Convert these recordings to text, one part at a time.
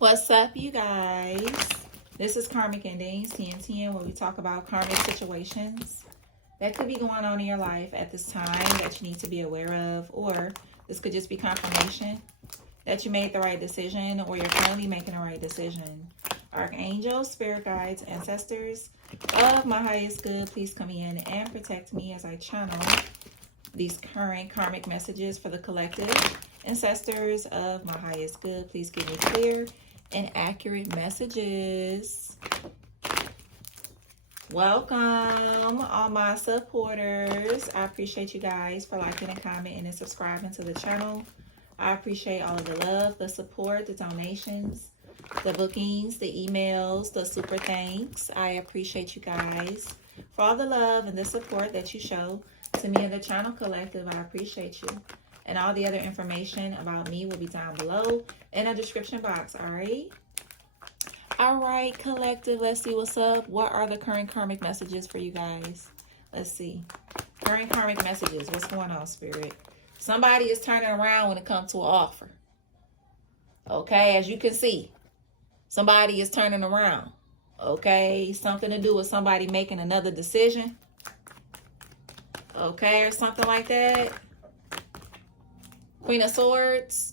What's up, you guys? This is Karmic Endings 1010, where we talk about karmic situations that could be going on in your life at this time that you need to be aware of, or this could just be confirmation that you made the right decision, or you're currently making the right decision. Archangels, spirit guides, ancestors of my highest good, please come in and protect me as I channel these current karmic messages for the collective. Ancestors of my highest good, please give me clear and accurate messages. Welcome, all my supporters. I appreciate you guys for liking and commenting and subscribing to the channel. I appreciate all of the love, the support, the donations, the bookings, the emails, the super thanks. I appreciate you guys for all the love and the support that you show to me and the channel collective. I appreciate you. And all the other information about me will be down below in the description box. All right, collective, let's see what's up. What are the current karmic messages for you guys? Let's see. Current karmic messages. What's going on, spirit? Somebody is turning around when it comes to an offer. Okay, as you can see, somebody is turning around. Okay, something to do with somebody making another decision. Okay, or something like that. Queen of Swords.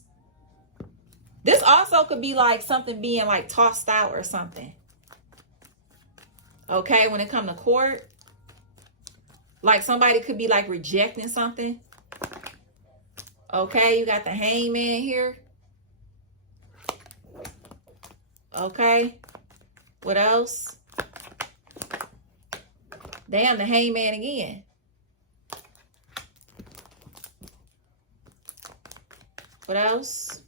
This also could be like something being like tossed out or something. Okay, when it comes to court. Like somebody could be like rejecting something. Okay, you got the Hangman here. Okay. What else? Damn, the Hangman again. What else?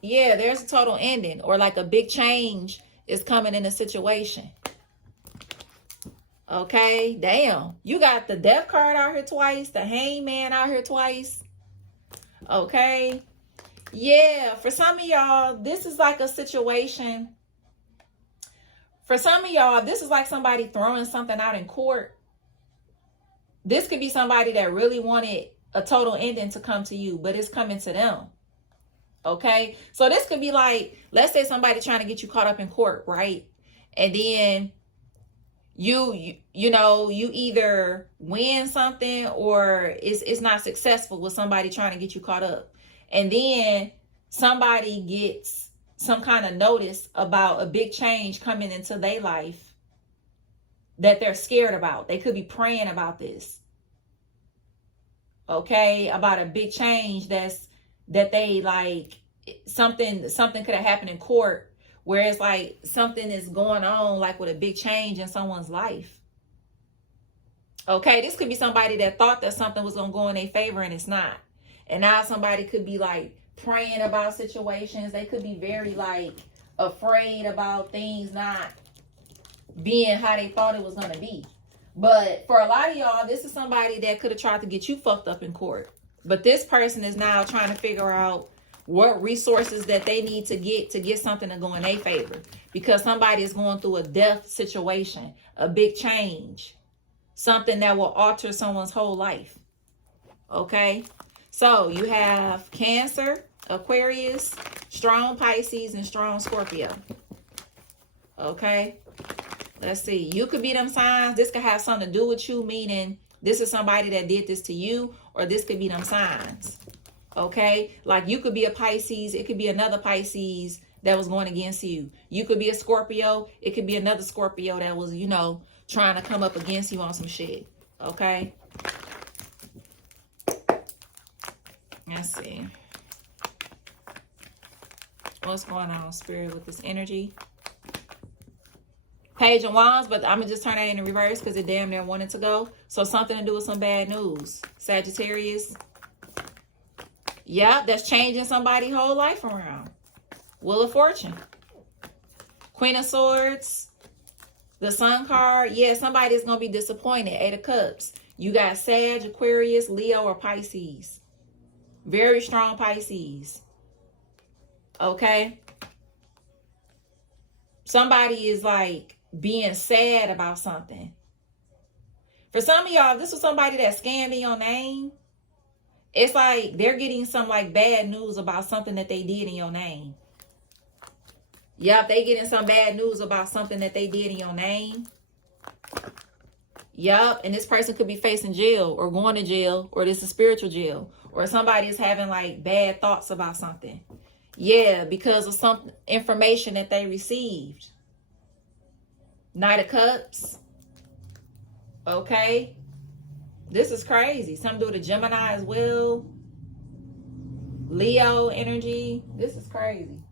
Yeah, there's a total ending, or like a big change is coming in a situation. Okay, damn. You got the Death card out here twice, the Hangman out here twice. Okay. Yeah, for some of y'all, this is like a situation. For some of y'all, this is like somebody throwing something out in court. This could be somebody that really wanted a total ending to come to you, but it's coming to them. Okay, so this could be like, let's say somebody trying to get you caught up in court, right? And then you either win something or it's not successful with somebody trying to get you caught up. And then somebody gets some kind of notice about a big change coming into their life that they're scared about. They could be praying about this. Okay, about a big change that they like, something could have happened in court where it's like something is going on like with a big change in someone's life. Okay, this could be somebody that thought that something was gonna go in their favor and it's not. And now somebody could be like praying about situations. They could be very like afraid about things not being how they thought it was gonna be. But for a lot of y'all, this is somebody that could have tried to get you fucked up in court. But this person is now trying to figure out what resources that they need to get something to go in their favor. Because somebody is going through a death situation, a big change, something that will alter someone's whole life. Okay? So you have Cancer, Aquarius, strong Pisces, and strong Scorpio. Okay? Let's see. You could be them signs. This could have something to do with you, meaning this is somebody that did this to you, or this could be them signs. Okay? Like you could be a Pisces. It could be another Pisces that was going against you. You could be a Scorpio. It could be another Scorpio that was, trying to come up against you on some shit. Okay? Let's see. What's going on, Spirit, with this energy? Page of Wands, but I'm going to just turn that in reverse because it damn near wanted to go. So something to do with some bad news. Sagittarius. Yeah, that's changing somebody's whole life around. Wheel of Fortune. Queen of Swords. The Sun card. Yeah, somebody's going to be disappointed. 8 of Cups. You got Sag, Aquarius, Leo, or Pisces. Very strong Pisces. Okay? Somebody is like being sad about something. For some of y'all, this was somebody that scammed in your name. It's like they're getting some like bad news about something that they did in your name. Yep, they getting some bad news about something that they did in your name. Yep, and this person could be facing jail or going to jail, or this is spiritual jail, or somebody is having like bad thoughts about something. Yeah, because of some information that they received. Knight of Cups. Okay. This is crazy. Something to do with a Gemini as well. Leo energy. This is crazy.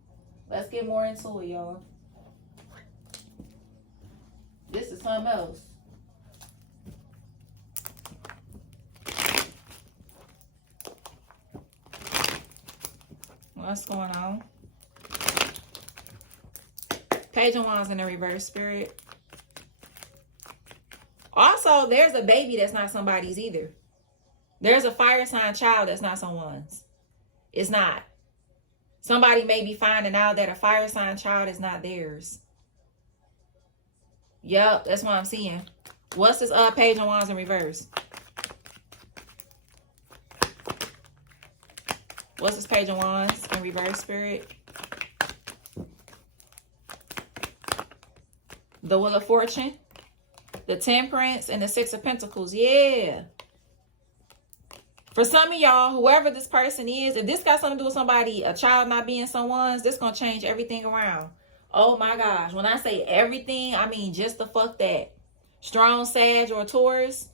Let's get more into it, y'all. This is something else. What's going on? Page of Wands in the reverse, Spirit. Also, there's a baby that's not somebody's either. There's a fire sign child that's not someone's. It's not. Somebody may be finding out that a fire sign child is not theirs. Yep, that's what I'm seeing. What's this Page of Wands in reverse? What's this Page of Wands in reverse, Spirit? The Wheel of Fortune, the Temperance, and the Six of Pentacles. Yeah. For some of y'all, whoever this person is, if this got something to do with somebody, a child not being someone's, this going to change everything around. Oh my gosh. When I say everything, I mean just the fuck that. Strong Sag or Taurus.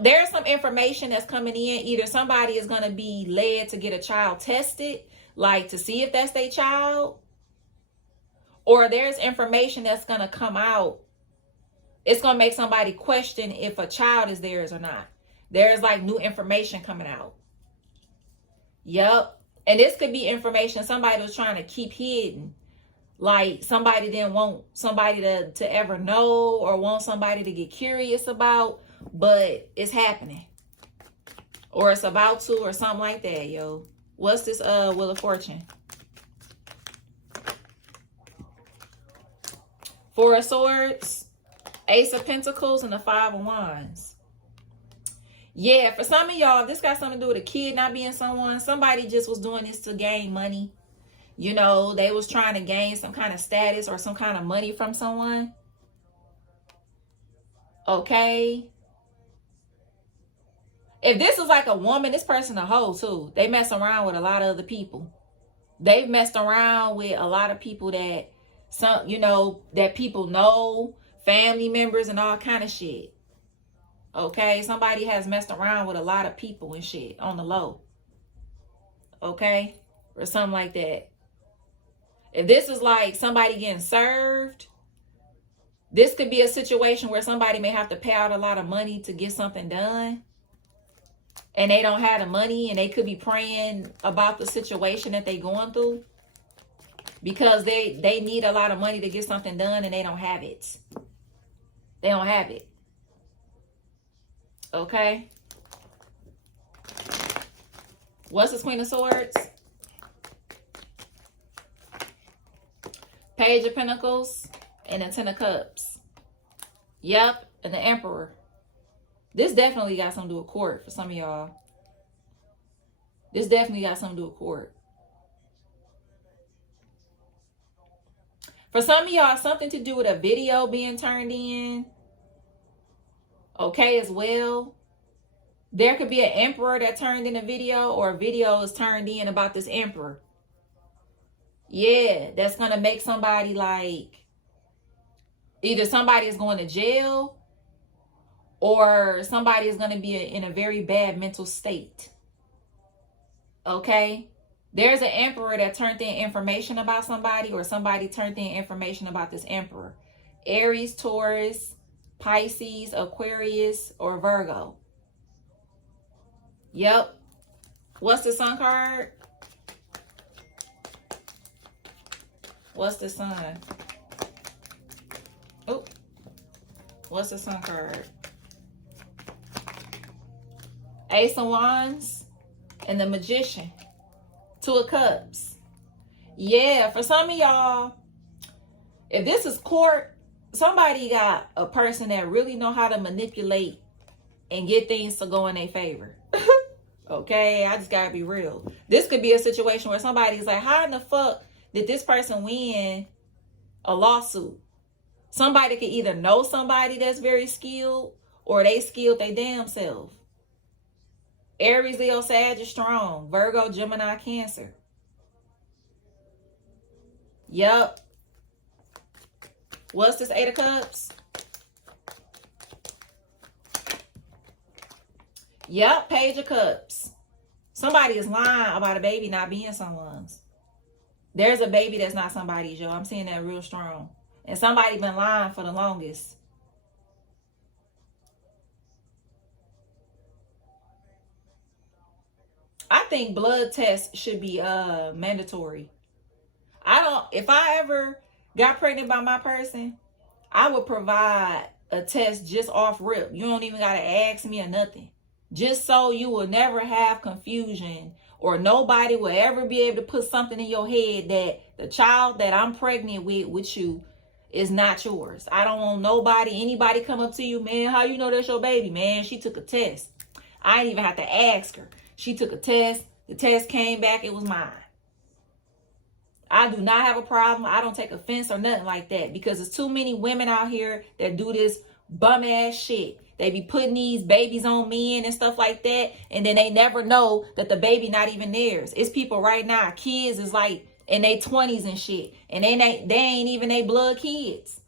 There's some information that's coming in. Either somebody is going to be led to get a child tested, like to see if that's their child, or there's information that's going to come out. It's going to make somebody question if a child is theirs or not. There's like new information coming out. Yep. And this could be information somebody was trying to keep hidden. Like somebody didn't want somebody to ever know, or want somebody to get curious about, but it's happening. Or it's about to, or something like that, yo. What's this Wheel of Fortune? Four of Swords, Ace of Pentacles, and the Five of Wands. Yeah, for some of y'all, this got something to do with a kid not being someone. Somebody just was doing this to gain money. You know, they was trying to gain some kind of status or some kind of money from someone. Okay. If this is like a woman, this person a hoe too. They mess around with a lot of other people. They've messed around with a lot of people that that people know, family members and all kind of shit. Okay, somebody has messed around with a lot of people and shit on the low. Okay, or something like that. If this is like somebody getting served, this could be a situation where somebody may have to pay out a lot of money to get something done. And they don't have the money, and they could be praying about the situation that they're going through. Because they need a lot of money to get something done, and they don't have it. They don't have it. Okay. What's this Queen of Swords? Page of Pentacles and the Ten of Cups. Yep, and the Emperor. This definitely got something to do with court for some of y'all. This definitely got something to do with court. For some of y'all, something to do with a video being turned in. Okay, as well. There could be an emperor that turned in a video, or a video is turned in about this emperor. Yeah, that's going to make somebody like, either somebody is going to jail, or somebody is going to be in a very bad mental state. Okay? There's an emperor that turned in information about somebody, or somebody turned in information about this emperor. Aries, Taurus, Pisces, Aquarius, or Virgo. Yep. What's the Sun card? What's the Sun? Oh. What's the Sun card? Ace of Wands and the Magician. Two of Cups. Yeah, for some of y'all, if this is court, somebody got a person that really know how to manipulate and get things to go in their favor. Okay, I just gotta be real. This could be a situation where somebody's like, how in the fuck did this person win a lawsuit? Somebody could either know somebody that's very skilled, or they skilled their damn self. Aries, Leo, Sag is strong. Virgo, Gemini, Cancer. Yup. What's this 8 of Cups? Yup, Page of Cups. Somebody is lying about a baby not being someone's. There's a baby that's not somebody's, yo. I'm seeing that real strong. And somebody been lying for the longest. I think blood tests should be mandatory. If I ever got pregnant by my person, I would provide a test just off rip. You don't even gotta ask me or nothing. Just so you will never have confusion, or nobody will ever be able to put something in your head that the child that I'm pregnant with you is not yours. I don't want anybody come up to you, man, how you know that's your baby? Man, she took a test. I didn't even have to ask her. She took a test. The test came back. It was mine. I do not have a problem. I don't take offense or nothing like that, because there's too many women out here that do this bum ass shit. They be putting these babies on men and stuff like that, and then they never know that the baby not even theirs. It's people right now, kids is like in their 20s and shit, and they ain't even they blood kids,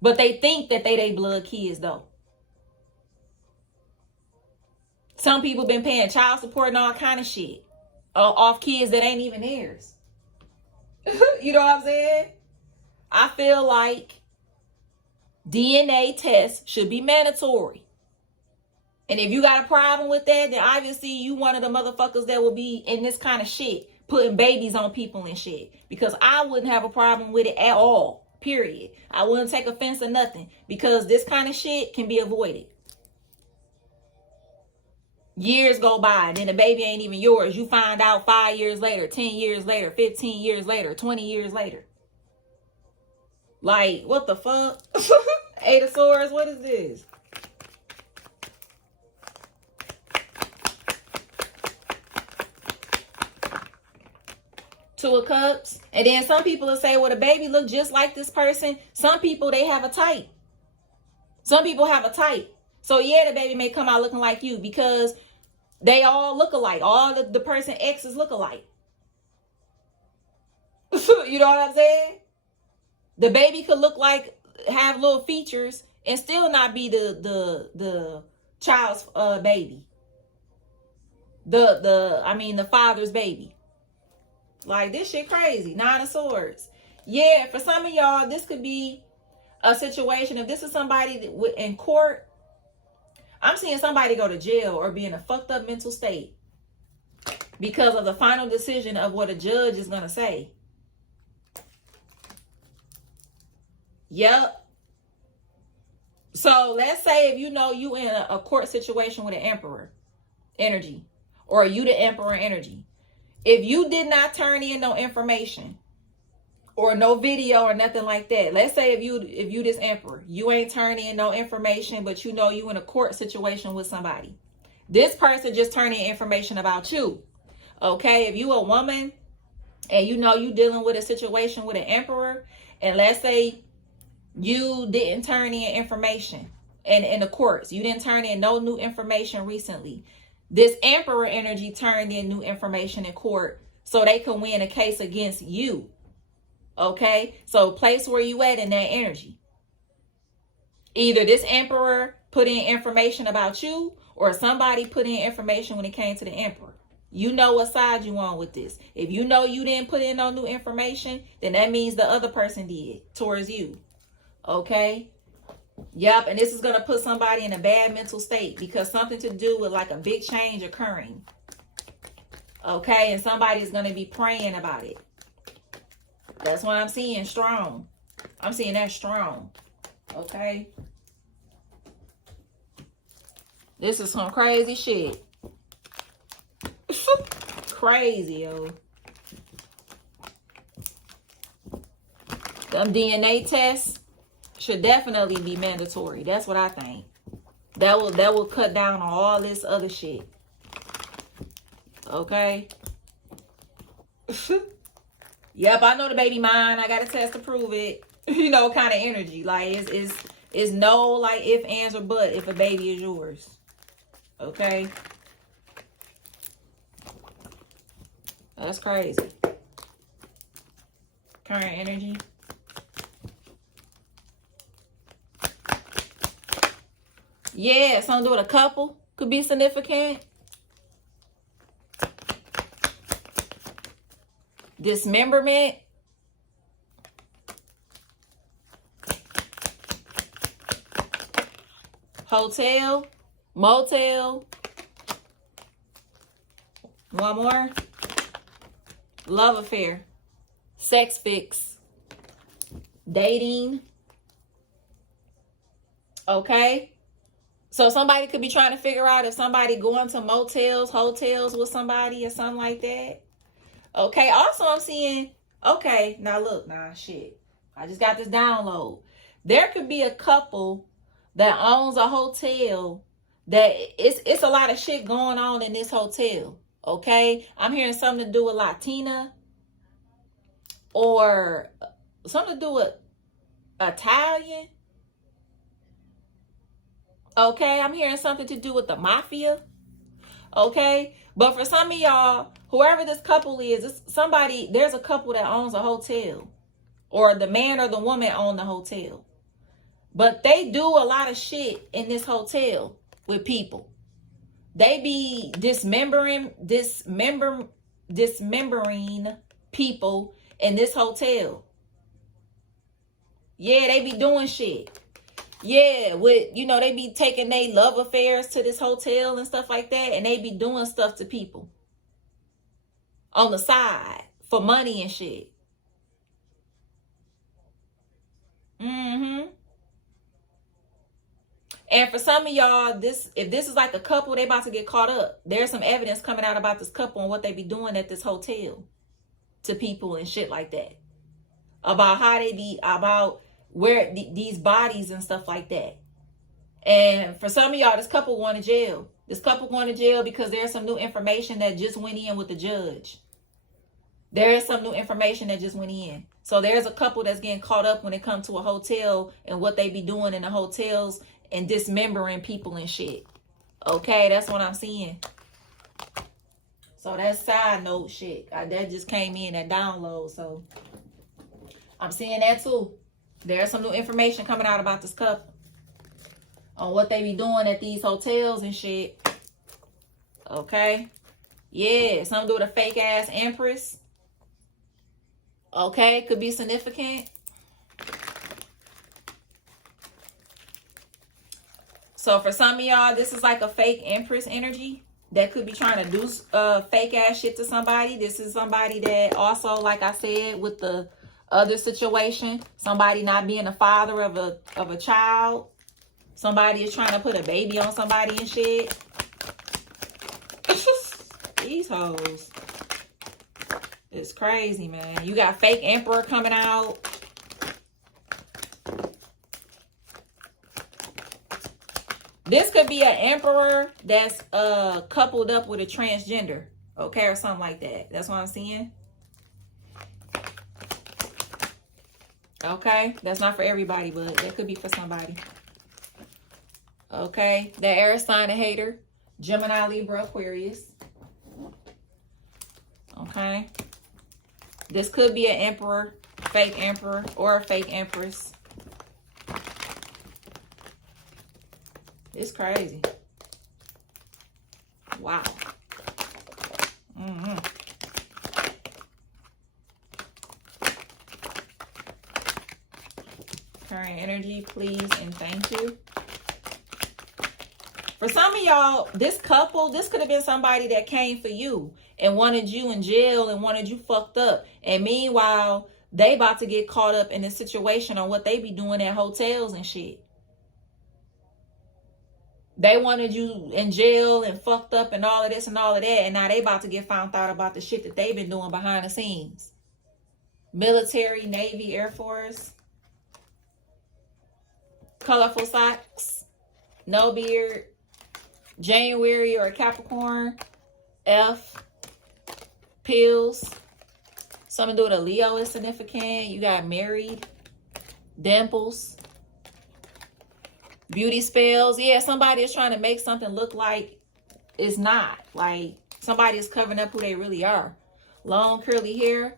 but they think that they blood kids though. Some people been paying child support and all kind of shit off kids that ain't even theirs. You know what I'm saying? I feel like DNA tests should be mandatory. And if you got a problem with that, then obviously you one of the motherfuckers that will be in this kind of shit, putting babies on people and shit. Because I wouldn't have a problem with it at all. Period. I wouldn't take offense or nothing, because this kind of shit can be avoided. Years go by, then the baby ain't even yours. You find out 5 years later, 10 years later, 15 years later, 20 years later. Like, what the fuck? 8 of Swords, what is this? Two of Cups. And then some people will say, well, the baby look just like this person. Some people, they have a type. Some people have a type. So yeah, the baby may come out looking like you, because they all look alike. All the person exes look alike. You know what I'm saying? The baby could look like, have little features, and still not be the child's baby. The father's baby. Like, this shit crazy. 9 of Swords. Yeah, for some of y'all, this could be a situation. If this is somebody in court, I'm seeing somebody go to jail or be in a fucked up mental state because of the final decision of what a judge is going to say. Yep. So let's say if you know you in a court situation with an emperor energy, or you the emperor energy. If you did not turn in no information or no video or nothing like that. Let's say if you this emperor, you ain't turning in no information, but you know you in a court situation with somebody. This person just turned in information about you. Okay, if you a woman and you know you dealing with a situation with an emperor, and let's say you didn't turn in information in the courts, you didn't turn in no new information recently. This emperor energy turned in new information in court so they can win a case against you. Okay, so place where you at in that energy. Either this emperor put in information about you, or somebody put in information when it came to the emperor. You know what side you on with this. If you know you didn't put in no new information, then that means the other person did towards you. Okay. Yep. And this is going to put somebody in a bad mental state, because something to do with like a big change occurring. Okay. And somebody's going to be praying about it. That's what I'm seeing strong. I'm seeing that strong. Okay. This is some crazy shit. Crazy, yo. Them DNA tests should definitely be mandatory. That's what I think. That will cut down on all this other shit. Okay. Yep, I know the baby mine. I got a test to prove it. You know, kind of energy. Like, it's no, like, if, ands, or but if a baby is yours. Okay? That's crazy. Current energy. Yeah, something to do with a couple. Could be significant. Dismemberment. Hotel. Motel. One more. Love affair. Sex fix. Dating. Okay. So somebody could be trying to figure out if somebody going to motels, hotels with somebody or something like that. Okay. Also, I'm seeing, okay, now look, shit. I just got this download. There could be a couple that owns a hotel that it's a lot of shit going on in this hotel. Okay. I'm hearing something to do with Latina or something to do with Italian. Okay. I'm hearing something to do with the mafia. Okay. But for some of y'all, whoever this couple is, it's somebody, there's a couple that owns a hotel, or the man or the woman own the hotel. But they do a lot of shit in this hotel with people. They be dismembering people in this hotel. Yeah, they be doing shit. Yeah, with, you know, they be taking their love affairs to this hotel and stuff like that. And they be doing stuff to people on the side for money and shit. Mm-hmm. And for some of y'all, if this is like a couple, they about to get caught up. There's some evidence coming out about this couple and what they be doing at this hotel to people and shit like that. About how they be, about where these bodies and stuff like that. And for some of y'all, this couple going to jail. This couple going to jail because there's some new information that just went in with the judge. There is some new information that just went in. So there's a couple that's getting caught up when it comes to a hotel and what they be doing in the hotels and dismembering people and shit. Okay, that's what I'm seeing. So that's side note shit. That just came in, that download. So I'm seeing that too. There's some new information coming out about this couple on what they be doing at these hotels and shit. Okay. Yeah, something to do with a fake ass empress. Okay, could be significant. So for some of y'all, this is like a fake empress energy that could be trying to do fake ass shit to somebody. This is somebody that also, like I said, with the other situation, somebody not being a father of a child. Somebody is trying to put a baby on somebody and shit. These hoes. It's crazy, man. You got fake emperor coming out. This could be an emperor that's coupled up with a transgender, okay, or something like that. That's what I'm seeing. Okay, that's not for everybody, but it could be for somebody. Okay, the air sign a hater, Gemini, Libra, Aquarius. Okay, this could be an emperor, fake emperor, or a fake empress. It's crazy. Wow. Mm-hmm. Current energy, please and thank you. For some of y'all, this couple, this could have been somebody that came for you and wanted you in jail and wanted you fucked up. And meanwhile, they about to get caught up in this situation on what they be doing at hotels and shit. They wanted you in jail and fucked up and all of this and all of that. And now they about to get found out about the shit that they've been doing behind the scenes. Military, Navy, Air Force. Colorful socks. no beard. January or a Capricorn. F, pills. Something to do with a Leo is significant. You got married. Dimples. Beauty spells. Yeah, somebody is trying to make something look like it's not. Like somebody is covering up who they really are. Long curly hair.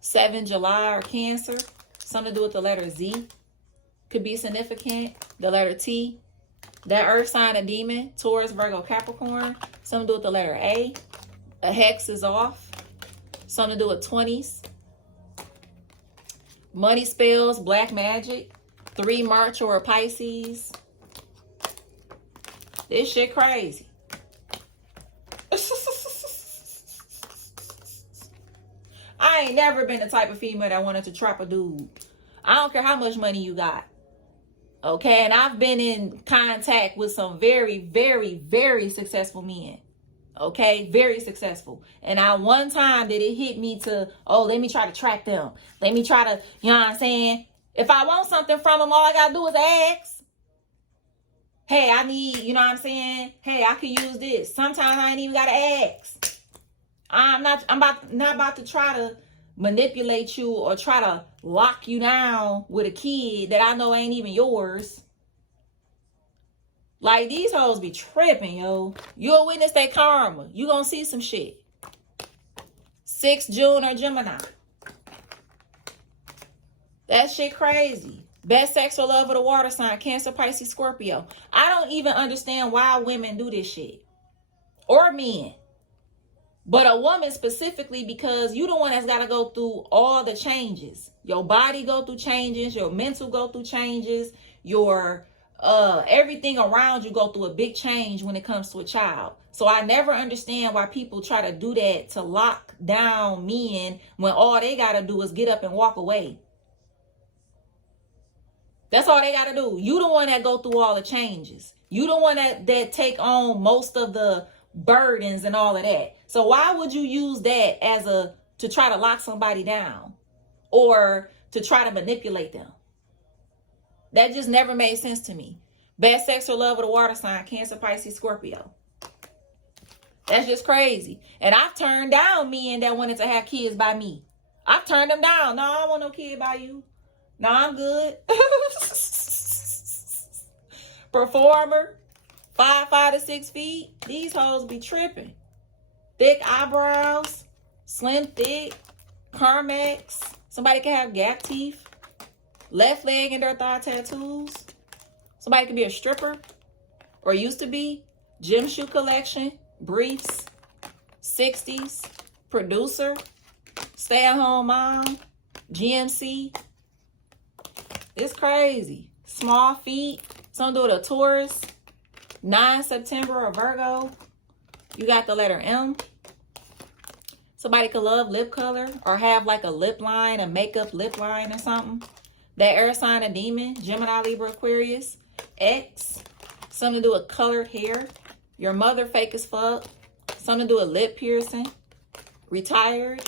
7 July or Cancer. Something to do with the letter Z. Could be significant. The letter T. That earth sign, a demon. Taurus, Virgo, Capricorn. Something to do with the letter A. A hex is off. Something to do with 20s. Money spells, black magic. 3 March or a Pisces. This shit crazy. I ain't never been the type of female that wanted to trap a dude. I don't care how much money you got. Okay, and I've been in contact with some very, very, very successful men. Okay, very successful. And I one time did it hit me to, oh, let me try to track them. Let me try to, you know what I'm saying? If I want something from them, all I gotta do is ask. Hey, I need, you know what I'm saying? Hey, I could use this. Sometimes I ain't even gotta ask. I'm not about to try to manipulate you or try to lock you down with a kid that I know ain't even yours. Like, these hoes be tripping, yo. You'll witness their karma. You gonna see some shit. 6 June or Gemini. That shit crazy. Best sex or love of the water sign, Cancer, Pisces, Scorpio. I don't even understand why women do this shit. Or men. But a woman specifically, because you the one that's got to go through all the changes. Your body go through changes. Your mental go through changes. Your everything around you go through a big change when it comes to a child. So I never understand why people try to do that to lock down men when all they got to do is get up and walk away. That's all they got to do. You the one that go through all the changes. You the one that take on most of the burdens and all of that. So why would you use that as to try to lock somebody down or to try to manipulate them? That just never made sense to me. Best sex or love of the water sign, Cancer, Pisces, Scorpio. That's just crazy. And I've turned down men that wanted to have kids by me. I've turned them down. No, I don't want no kid by you. No, I'm good. Performer. 5 to 6 feet. These hoes be tripping. Thick eyebrows. Slim thick. Karmics. Somebody can have gap teeth. Left leg and their thigh tattoos. Somebody could be a stripper. Or used to be. Gym shoe collection. Briefs. 60s. Producer. Stay-at-home mom. GMC. It's crazy. Small feet. Some do it a Taurus. 9 September or Virgo. You got the letter M. Somebody could love lip color or have like a lip line, a makeup lip line or something. That air sign, a demon. Gemini, Libra, Aquarius. X. Something to do with colored hair. Your mother fake as fuck. Something to do with lip piercing. Retired.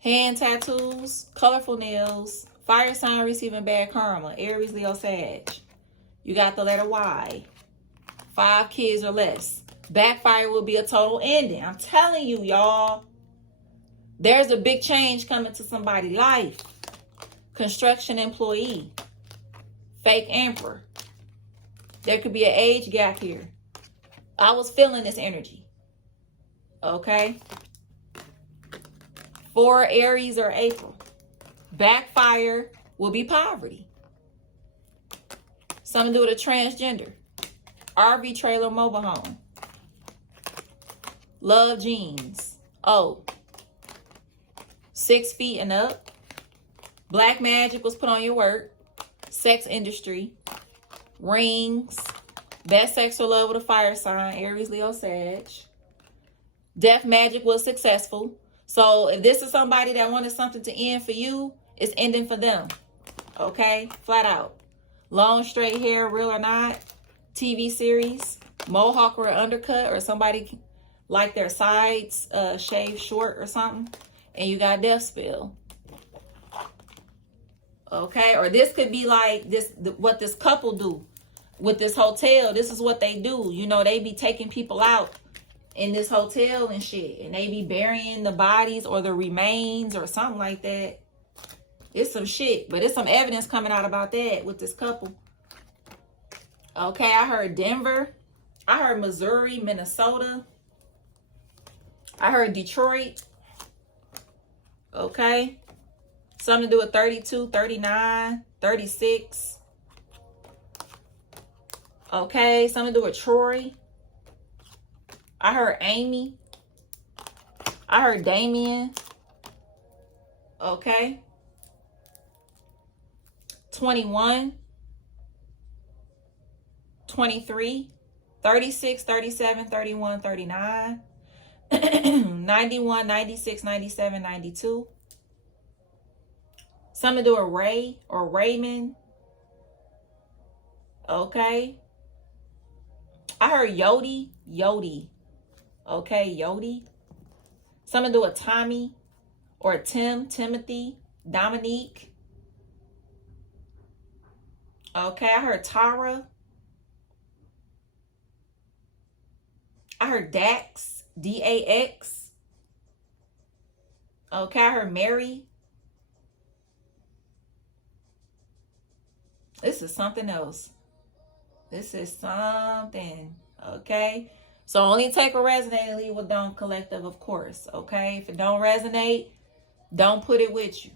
Hand tattoos. Colorful nails. Fire sign receiving bad karma. Aries, Leo, Sag. You got the letter Y. 5 kids or less. Backfire will be a total ending. I'm telling you, y'all. There's a big change coming to somebody's life. Construction employee. Fake emperor. There could be an age gap here. I was feeling this energy. Okay. 4 Aries or April. Backfire will be poverty. Something to do with a transgender. RV trailer, mobile home. Love jeans. Oh. 6 feet and up. Black magic was put on your work. Sex industry. Rings. Best sex or love with a fire sign. Aries, Leo, Sag. Death magic was successful. So if this is somebody that wanted something to end for you, it's ending for them. Okay? Flat out. Long straight hair, real or not. TV series. Mohawk or undercut, or somebody like their sides shaved short or something. And you got death spell. Okay? Or this could be like this, what this couple do. with this hotel, this is what they do. You know, they be taking people out in this hotel and shit. And they be burying the bodies or the remains or something like that. It's some shit. But it's some evidence coming out about that with this couple. Okay, I heard Denver. I heard Missouri, Minnesota. I heard Detroit. Okay. Something to do with 32, 39, 36. Okay, something to do with Troy. I heard Amy. I heard Damien. Okay. 21, 23, 36, 37, 31, 39, 91, 96, 97, 92. Something to do with Ray or Raymond. Okay. I heard Yodi. Yodi. Okay, Yodi. Something to do with Tommy or Tim, Timothy, Dominique. Okay, I heard Tara. I heard Dax, D-A-X. Okay, I heard Mary. This is something else. This is something, okay? So only take what resonate and leave what don't, collective, of course, okay? If it don't resonate, don't put it with you,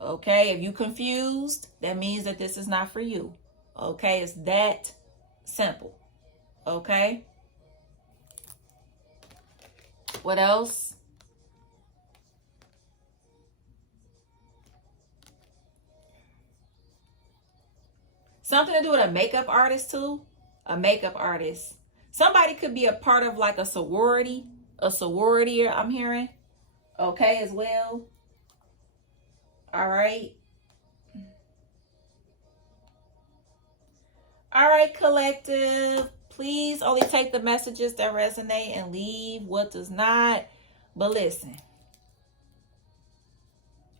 okay? If you confused, that means that this is not for you, okay? It's that simple, okay? What else? Something to do with a makeup artist too. A makeup artist. Somebody could be a part of like a sorority. A sorority, I'm hearing. Okay, as well. All right. All right, collective. Please only take the messages that resonate and leave what does not. But listen.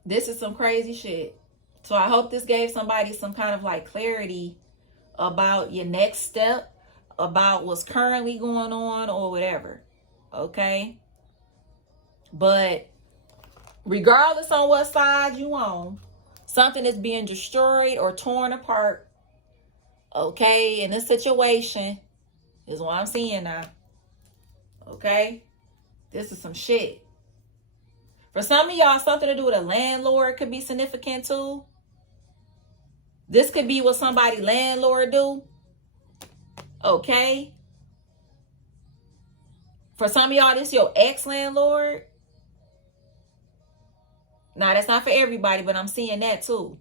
This is some crazy shit. So I hope this gave somebody some kind of like clarity about your next step, about what's currently going on or whatever. Okay? But regardless on what side you on, something is being destroyed or torn apart. Okay? In this situation is what I'm seeing now. Okay? This is some shit. For some of y'all, something to do with a landlord could be significant too. This could be what somebody landlord do. Okay. For some of y'all, this your ex-landlord. Now, that's not for everybody, but I'm seeing that too.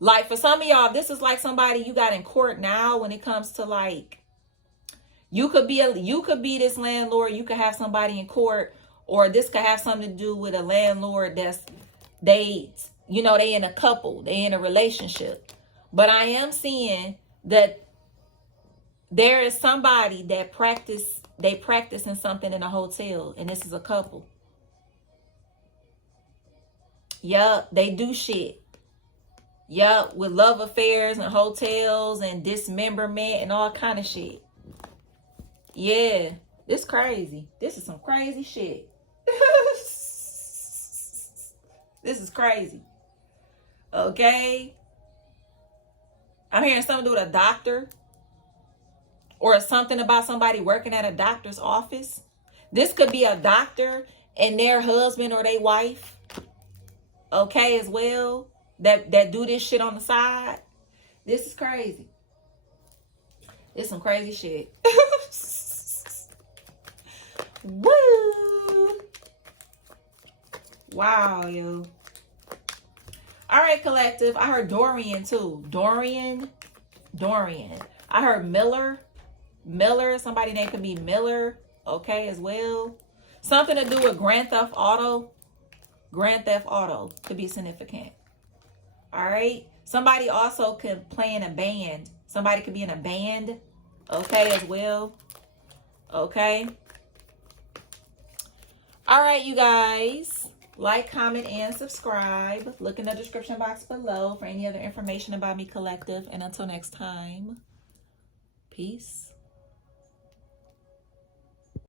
Like for some of y'all, this is like somebody you got in court now when it comes to like, you could be this landlord, you could have somebody in court, or this could have something to do with a landlord that's they in a couple, they in a relationship. But I am seeing that there is somebody that practicing something in a hotel, and this is a couple. Yup, they do shit. Yup, with love affairs and hotels and dismemberment and all kind of shit. Yeah, this crazy. This is some crazy shit. This is crazy. Okay. I'm hearing something to do with a doctor. Or something about somebody working at a doctor's office. This could be a doctor and their husband or their wife. Okay, as well. That do this shit on the side. This is crazy. It's some crazy shit. Woo! Wow, yo. All right, collective. I heard Dorian too. Dorian. I heard Miller. Somebody name could be Miller. Okay, as well. Something to do with Grand Theft Auto. Grand Theft Auto could be significant. All right. Somebody also could play in a band. Somebody could be in a band. Okay, as well. Okay. All right, you guys. Like, comment, and subscribe. Look in the description box below for any other information about me collective. And until next time, peace.